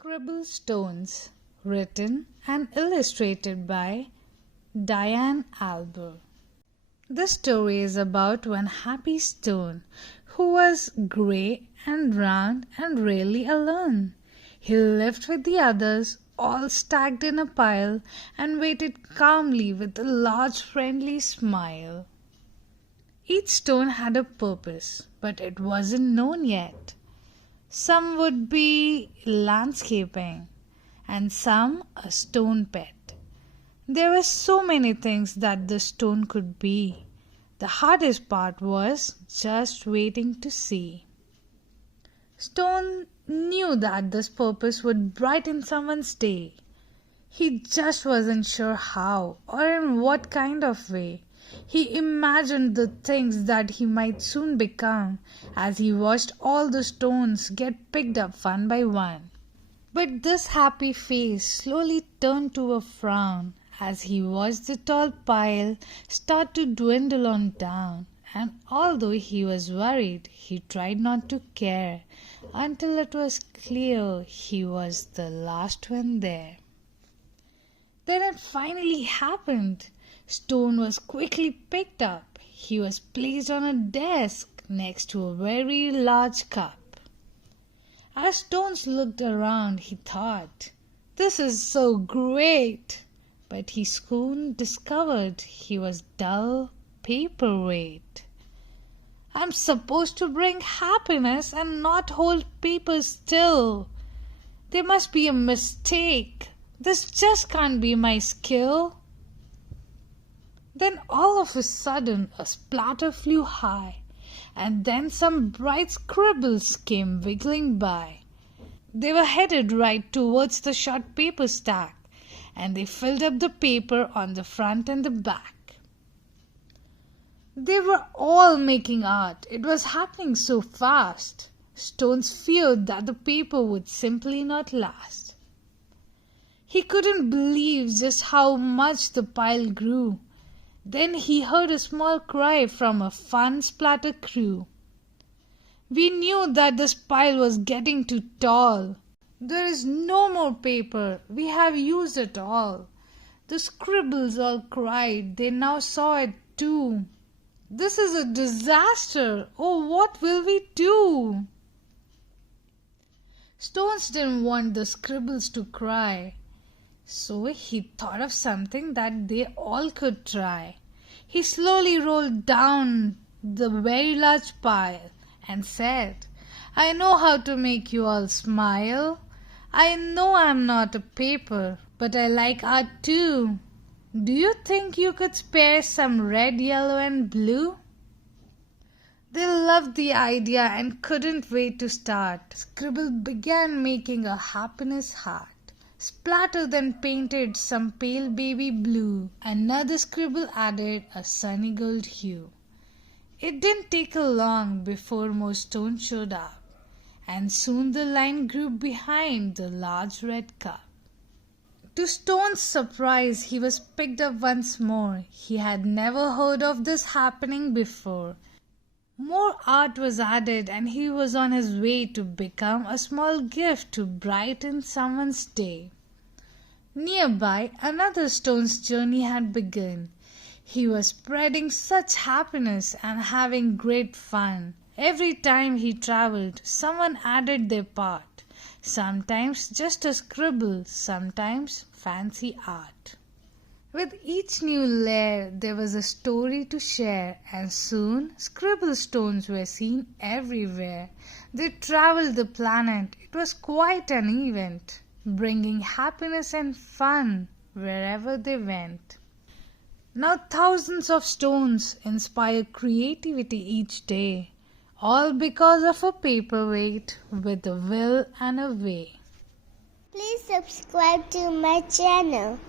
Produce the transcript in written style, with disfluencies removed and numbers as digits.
Scribble Stones, written and illustrated by Diane Alber. This story is about one happy stone who was grey and round and really alone. He lived with the others, all stacked in a pile, and waited calmly with a large friendly smile. Each stone had a purpose, but it wasn't known yet. Some would be landscaping, and some a stone pet. There were so many things that the stone could be. The hardest part was just waiting to see. Stone knew that this purpose would brighten someone's day. He just wasn't sure how or in what kind of way. He imagined the things that he might soon become as he watched all the stones get picked up one by one. But this happy face slowly turned to a frown as he watched the tall pile start to dwindle on down. And although he was worried, he tried not to care until it was clear he was the last one there. Then it finally happened. Stone was quickly picked up. He was placed on a desk next to a very large cup. As Stone looked around, he thought, "This is so great!" But he soon discovered he was dull paperweight. "I'm supposed to bring happiness and not hold paper still. There must be a mistake. This just can't be my skill." Then all of a sudden a splatter flew high, and then some bright scribbles came wiggling by. They were headed right towards the short paper stack, and they filled up the paper on the front and the back. They were all making art. It was happening so fast. Stones feared that the paper would simply not last. He couldn't believe just how much the pile grew. Then he heard a small cry from a fun splatter crew. "We knew that this pile was getting too tall. There is no more paper. We have used it all." The scribbles all cried. They now saw it too. "This is a disaster. Oh, what will we do?" Stones didn't want the scribbles to cry. So he thought of something that they all could try. He slowly rolled down the very large pile and said, "I know how to make you all smile. I know I'm not a paper, but I like art too. Do you think you could spare some red, yellow, and blue?" They loved the idea and couldn't wait to start. Scribble began making a happiness heart. Splatter then painted some pale baby blue. Another scribble added a sunny gold hue. It didn't take long before more stones showed up, and soon the line grew behind the large red cup. To Stone's surprise, he was picked up once more. He had never heard of this happening before. More art was added, and he was on his way to become a small gift to brighten someone's day. Nearby, another stone's journey had begun. He was spreading such happiness and having great fun. Every time he traveled, someone added their part. Sometimes just a scribble, sometimes fancy art. With each new layer, there was a story to share, and soon scribble stones were seen everywhere. They traveled the planet. It was quite an event, bringing happiness and fun wherever they went. Now thousands of stones inspire creativity each day, all because of a paperweight with a will and a way. Please subscribe to my channel.